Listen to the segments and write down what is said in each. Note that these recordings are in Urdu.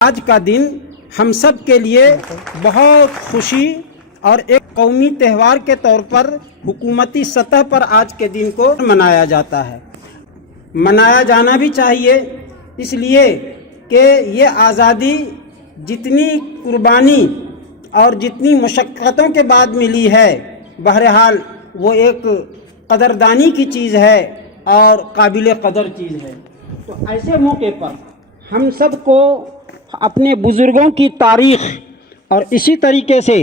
آج کا دن ہم سب کے لیے بہت خوشی اور ایک قومی تہوار کے طور پر حکومتی سطح پر آج کے دن کو منایا جاتا ہے۔ منایا جانا بھی چاہیے، اس لیے کہ یہ آزادی جتنی قربانی اور جتنی مشقتوں کے بعد ملی ہے، بہرحال وہ ایک قدردانی کی چیز ہے اور قابل قدر چیز ہے۔ تو ایسے موقع پر ہم سب کو اپنے بزرگوں کی تاریخ اور اسی طریقے سے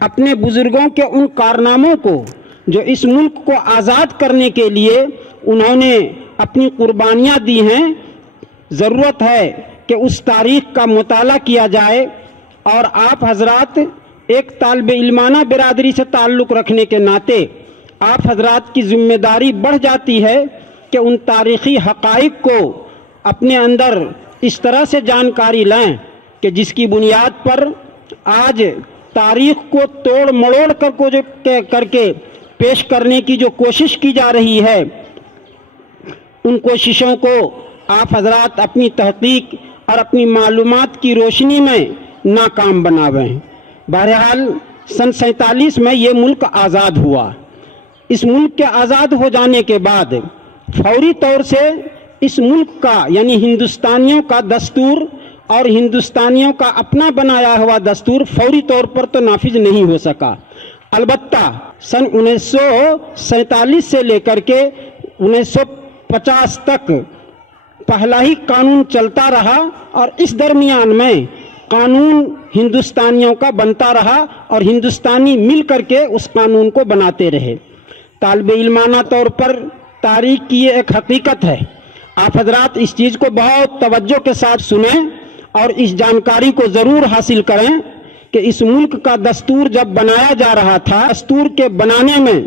اپنے بزرگوں کے ان کارناموں کو جو اس ملک کو آزاد کرنے کے لیے انہوں نے اپنی قربانیاں دی ہیں، ضرورت ہے کہ اس تاریخ کا مطالعہ کیا جائے، اور آپ حضرات ایک طالب علمانہ برادری سے تعلق رکھنے کے ناطے آپ حضرات کی ذمہ داری بڑھ جاتی ہے کہ ان تاریخی حقائق کو اپنے اندر اس طرح سے جانکاری لیں کہ جس کی بنیاد پر آج تاریخ کو توڑ مڑوڑ کر کے پیش کرنے کی جو کوشش کی جا رہی ہے، ان کوششوں کو آپ حضرات اپنی تحقیق اور اپنی معلومات کی روشنی میں ناکام بناویں۔ بہرحال سن 47 میں یہ ملک آزاد ہوا۔ اس ملک کے آزاد ہو جانے کے بعد فوری طور سے اس ملک کا یعنی ہندوستانیوں کا دستور اور ہندوستانیوں کا اپنا بنایا ہوا دستور فوری طور پر تو نافذ نہیں ہو سکا، البتہ سن 1947 سے لے کر کے 1950 تک پہلا ہی قانون چلتا رہا، اور اس درمیان میں قانون ہندوستانیوں کا بنتا رہا اور ہندوستانی مل کر کے اس قانون کو بناتے رہے۔ طالب علمانہ طور پر تاریخ کی یہ ایک حقیقت ہے، آپ حضرات اس چیز کو بہت توجہ کے ساتھ سنیں اور اس جانکاری کو ضرور حاصل کریں کہ اس ملک کا دستور جب بنایا جا رہا تھا، دستور کے بنانے میں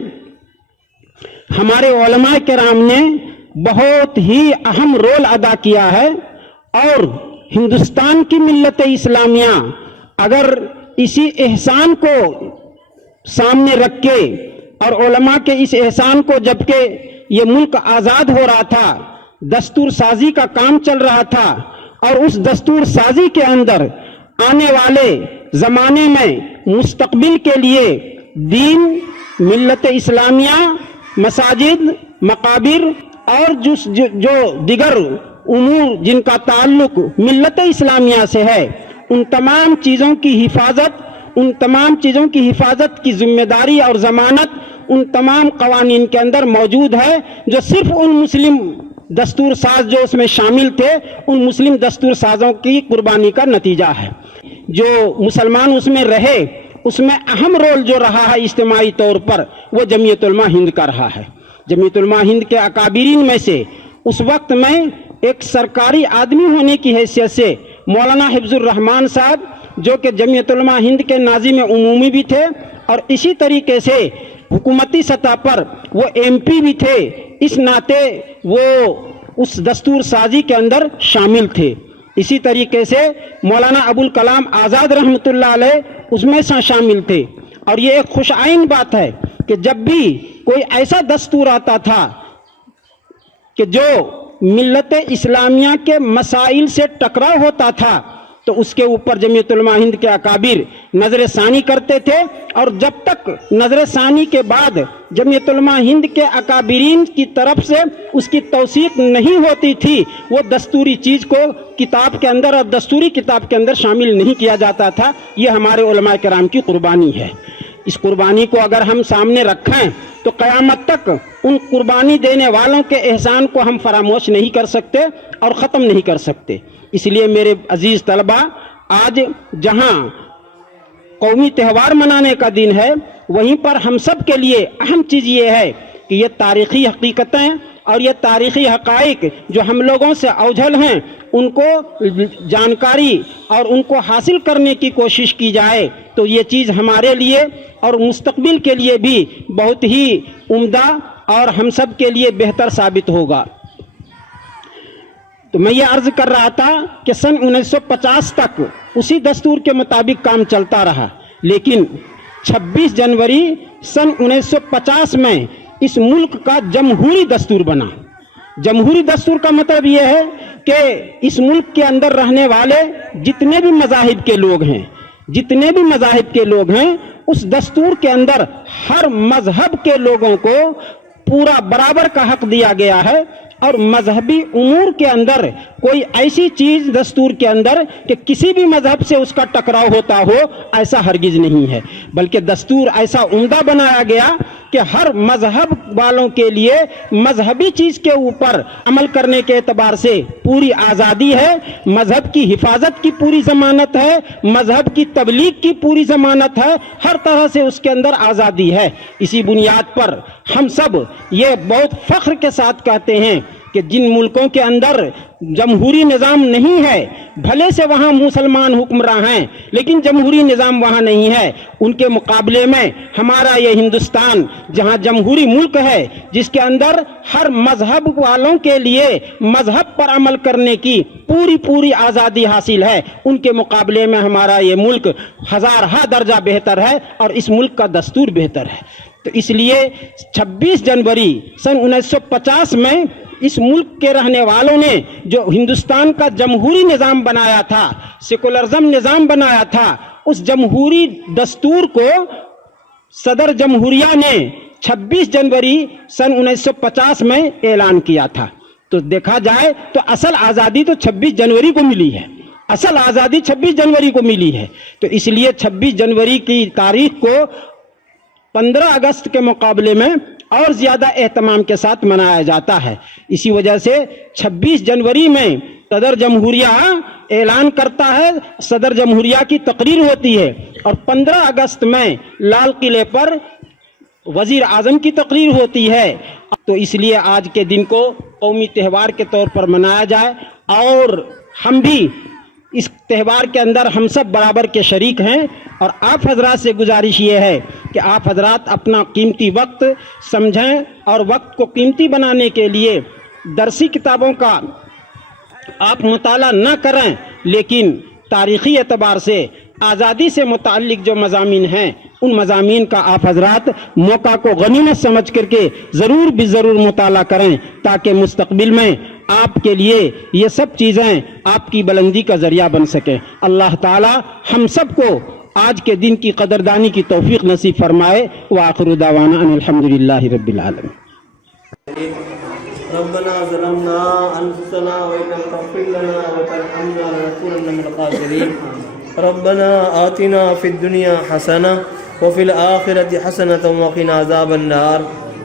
ہمارے علماء کرام نے بہت ہی اہم رول ادا کیا ہے، اور ہندوستان کی ملت اسلامیہ اگر اسی احسان کو سامنے رکھ کے اور علماء کے اس احسان کو، جبکہ یہ ملک آزاد ہو رہا تھا، دستور سازی کا کام چل رہا تھا، اور اس دستور سازی کے اندر آنے والے زمانے میں مستقبل کے لیے دین، ملت اسلامیہ، مساجد، مقابر اور جو دیگر امور جن کا تعلق ملت اسلامیہ سے ہے، ان تمام چیزوں کی حفاظت کی ذمہ داری اور ضمانت ان تمام قوانین کے اندر موجود ہے، جو صرف ان مسلم دستور ساز جو اس میں شامل تھے، ان مسلم دستور سازوں کی قربانی کا نتیجہ ہے۔ جو مسلمان اس میں رہے، اس میں اہم رول جو رہا ہے اجتماعی طور پر، وہ جمعیت علماء ہند کا رہا ہے۔ جمعیت علماء ہند کے اکابرین میں سے اس وقت میں ایک سرکاری آدمی ہونے کی حیثیت سے مولانا حفظ الرحمان صاحب، جو کہ جمعیت علماء ہند کے ناظم عمومی بھی تھے اور اسی طریقے سے حکومتی سطح پر وہ ایم پی بھی تھے، اس ناطے وہ اس دستور سازی کے اندر شامل تھے۔ اسی طریقے سے مولانا ابوالکلام آزاد رحمۃ اللہ علیہ اس میں شامل تھے، اور یہ ایک خوش آئین بات ہے کہ جب بھی کوئی ایسا دستور آتا تھا کہ جو ملت اسلامیہ کے مسائل سے ٹکراؤ ہوتا تھا، تو اس کے اوپر جمعیت علماء ہند کے اکابر نظر ثانی کرتے تھے، اور جب تک نظر ثانی کے بعد جمعیت علماء ہند کے اکابرین کی طرف سے اس کی توثیق نہیں ہوتی تھی، وہ دستوری چیز کو کتاب کے اندر اور دستوری کتاب کے اندر شامل نہیں کیا جاتا تھا۔ یہ ہمارے علماء کرام کی قربانی ہے۔ اس قربانی کو اگر ہم سامنے رکھیں تو قیامت تک ان قربانی دینے والوں کے احسان کو ہم فراموش نہیں کر سکتے اور ختم نہیں کر سکتے۔ اس لیے میرے عزیز طلبہ، آج جہاں قومی تہوار منانے کا دن ہے، وہیں پر ہم سب کے لیے اہم چیز یہ ہے کہ یہ تاریخی حقیقتیں اور یہ تاریخی حقائق جو ہم لوگوں سے اوجھل ہیں، ان کو جانکاری اور ان کو حاصل کرنے کی کوشش کی جائے، تو یہ چیز ہمارے لیے اور مستقبل کے لیے بھی بہت ہی عمدہ اور ہم سب کے لیے بہتر ثابت ہوگا۔ تو میں یہ عرض کر رہا تھا کہ سن 1950 تک اسی دستور کے مطابق کام چلتا رہا، لیکن 26 جنوری سن 1950 میں اس ملک کا جمہوری دستور بنا۔ جمہوری دستور کا مطلب یہ ہے کہ اس ملک کے اندر رہنے والے جتنے بھی مذاہب کے لوگ ہیں اس دستور کے اندر ہر مذہب کے لوگوں کو پورا برابر کا حق دیا گیا ہے، اور مذہبی امور کے اندر کوئی ایسی چیز دستور کے اندر کہ کسی بھی مذہب سے اس کا ٹکراؤ ہوتا ہو، ایسا ہرگز نہیں ہے، بلکہ دستور ایسا عمدہ بنایا گیا کہ ہر مذہب والوں کے لیے مذہبی چیز کے اوپر عمل کرنے کے اعتبار سے پوری آزادی ہے، مذہب کی حفاظت کی پوری ضمانت ہے، مذہب کی تبلیغ کی پوری ضمانت ہے، ہر طرح سے اس کے اندر آزادی ہے۔ اسی بنیاد پر ہم سب یہ بہت فخر کے ساتھ کہتے ہیں کہ جن ملکوں کے اندر جمہوری نظام نہیں ہے، بھلے سے وہاں مسلمان حکمراں ہیں لیکن جمہوری نظام وہاں نہیں ہے، ان کے مقابلے میں ہمارا یہ ہندوستان جہاں جمہوری ملک ہے، جس کے اندر ہر مذہب والوں کے لیے مذہب پر عمل کرنے کی پوری آزادی حاصل ہے، ان کے مقابلے میں ہمارا یہ ملک ہزارہ درجہ بہتر ہے اور اس ملک کا دستور بہتر ہے۔ تو اس لیے 26 جنوری سن 1950 میں اس ملک کے رہنے والوں نے جو ہندوستان کا جمہوری نظام بنایا تھا، سیکولرزم نظام بنایا تھا، اس جمہوری دستور کو صدر جمہوریہ نے 26 جنوری سن 1950 میں اعلان کیا تھا۔ تو دیکھا جائے تو اصل آزادی تو 26 جنوری کو ملی ہے، اصل آزادی 26 جنوری کو ملی ہے۔ تو اس لیے 26 جنوری کی تاریخ کو 15 اگست کے مقابلے میں اور زیادہ اہتمام کے ساتھ منایا جاتا ہے۔ اسی وجہ سے 26 جنوری میں صدر جمہوریہ اعلان کرتا ہے، صدر جمہوریہ کی تقریر ہوتی ہے، اور 15 اگست میں لال قلعے پر وزیر اعظم کی تقریر ہوتی ہے۔ تو اس لیے آج کے دن کو قومی تہوار کے طور پر منایا جائے، اور ہم بھی اس تہوار کے اندر ہم سب برابر کے شریک ہیں، اور آپ حضرات سے گزارش یہ ہے کہ آپ حضرات اپنا قیمتی وقت سمجھیں، اور وقت کو قیمتی بنانے کے لیے درسی کتابوں کا آپ مطالعہ نہ کریں، لیکن تاریخی اعتبار سے آزادی سے متعلق جو مضامین ہیں ان مضامین کا آپ حضرات موقع کو غنیمت سمجھ کر کے ضرور مطالعہ کریں، تاکہ مستقبل میں آپ کے لیے یہ سب چیزیں آپ کی بلندی کا ذریعہ بن سکیں۔ اللہ تعالی ہم سب کو آج کے دن کی قدردانی کی توفیق نصیب فرمائے۔ وآخر دعوانا ان الحمدللہ رب العالمین۔ ربنا ظلمنا انفسنا وان لم تغفر لنا وترحمنا لنكونن من الخاسرين ربنا آتنا في الدنيا حسنة وفي الآخرة حسنة وقنا عذاب النار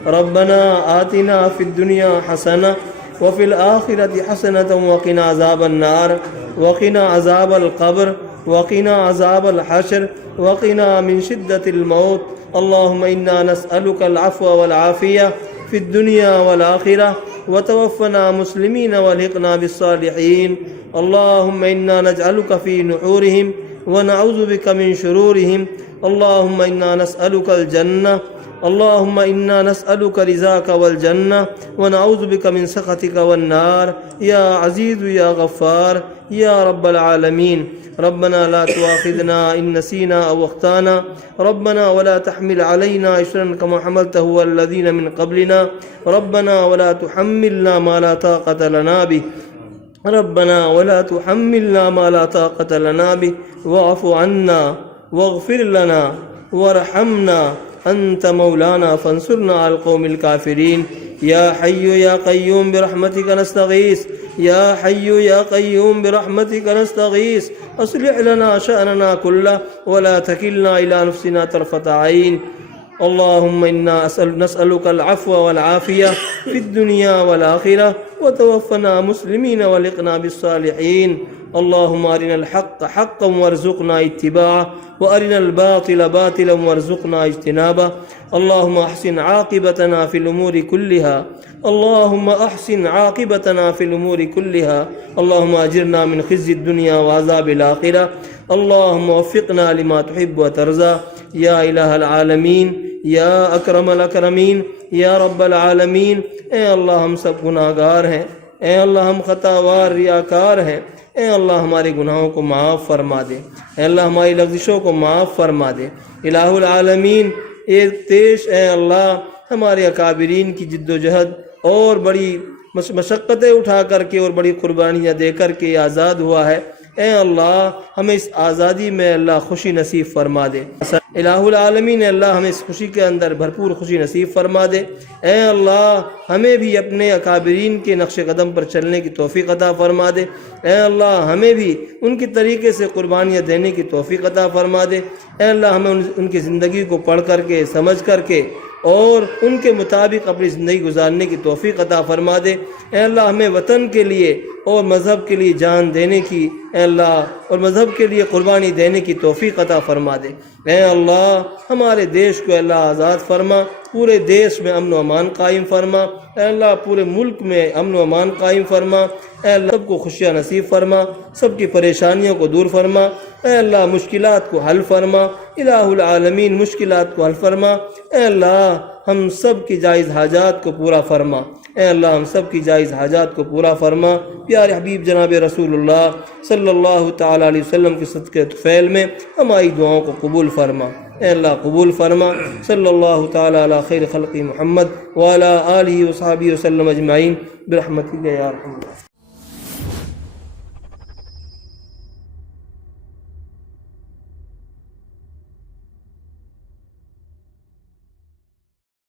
ربنا آتنا في الدنيا حسنة وفي الآخرة حسنة وقنا عذاب النار وقنا عذاب القبر وقنا عذاب الحشر وقنا من شدة الموت اللهم إنا نسألك العفو والعافية في الدنيا والآخرة وتوفنا مسلمين والحقنا بالصالحين اللهم إنا نجعلك في نحورهم ونعوذ بك من شرورهم اللهم إنا نسألك الجنة اللهم إنا نسألك رضاك والجنة ونعوذ بك من سخطك والنار يا عزيز يا غفار يا رب العالمين ربنا لا تؤاخذنا إن نسينا أو أخطأنا ربنا ولا تحمل علينا إصرا كما حملته على الذين من قبلنا ربنا ولا تحملنا ما لا طاقة لنا به ربنا ولا تحملنا ما لا طاقة لنا به واعف عنا واغفر لنا وارحمنا أنت مولانا فانصرنا على القوم الكافرين يا حي يا قيوم برحمتك نستغيث يا حي يا قيوم برحمتك نستغيث أصلح لنا شأننا كله ولا تكلنا إلى نفسنا طرفة عين اللهم إنا نسألك العفو والعافية في الدنيا والآخرة وتوفنا مسلمين والحقنا بالصالحين اللهم أرنا الحق حقا وارزقنا اتباعه وأرنا الباطل باطلا وارزقنا اجتنابه اللهم أحسن عاقبتنا في الأمور كلها اللهم أحسن عاقبتنا في الأمور كلها اللهم أجرنا من خزي الدنيا وعذاب الآخرة اللهم وفقنا لما تحب وترضى يا إله العالمين یا اکرم الاکرمین یا رب العالمین اے اللہ ہم سب گناہ گار ہیں اے اللہ ہم خطاوار ریاکار ہیں اے اللہ ہمارے گناہوں کو معاف فرما دے اے اللہ ہماری لغزشوں کو معاف فرما دے الہ العالمین اے تیش اے اللہ ہمارے اکابرین کی جد و جہد اور بڑی مشقتیں اٹھا کر کے اور بڑی قربانیاں دے کر کے آزاد ہوا ہے، اے اللہ ہمیں اس آزادی میں اللہ خوشی نصیب فرما دے۔ الہ العالمین اللہ ہمیں اس خوشی کے اندر بھرپور خوشی نصیب فرما دے۔ اے اللہ ہمیں بھی اپنے اکابرین کے نقش قدم پر چلنے کی توفیق عطا فرما دے۔ اے اللہ ہمیں بھی ان کی طریقے سے قربانیاں دینے کی توفیق عطا فرما دے۔ اے اللہ ہمیں ان کی زندگی کو پڑھ کر کے سمجھ کر کے اور ان کے مطابق اپنی زندگی گزارنے کی توفیق عطا فرما دے۔ اے اللہ ہمیں وطن کے لیے اور مذہب کے لیے جان دینے کی، اے اللہ اور مذہب کے لیے قربانی دینے کی توفیق عطا فرما دے۔ اے اللہ ہمارے دیش کو اللہ آزاد فرما، پورے دیش میں امن و امان قائم فرما۔ اے اللہ پورے ملک میں امن و امان قائم فرما۔ اے اللہ سب کو خوشیاں نصیب فرما، سب کی پریشانیوں کو دور فرما۔ اے اللہ مشکلات کو حل فرما، الہ العالمین مشکلات کو حل فرما۔ اے اللہ ہم سب کی جائز حاجات کو پورا فرما۔ اے اللہ ہم سب کی جائز حاجات کو پورا فرما۔ پیارے حبیب جناب رسول اللہ صلی اللہ تعالیٰ علیہ وسلم کے صدقے طفیل میں ہماری دعاؤں کو قبول فرما۔ اے اللہ قبول فرما۔ صلی اللہ تعالیٰ علی خیر خلق محمد وعلی آلہ وصحبہ وسلم اجمعین برحمتک یا ارحم الراحمین۔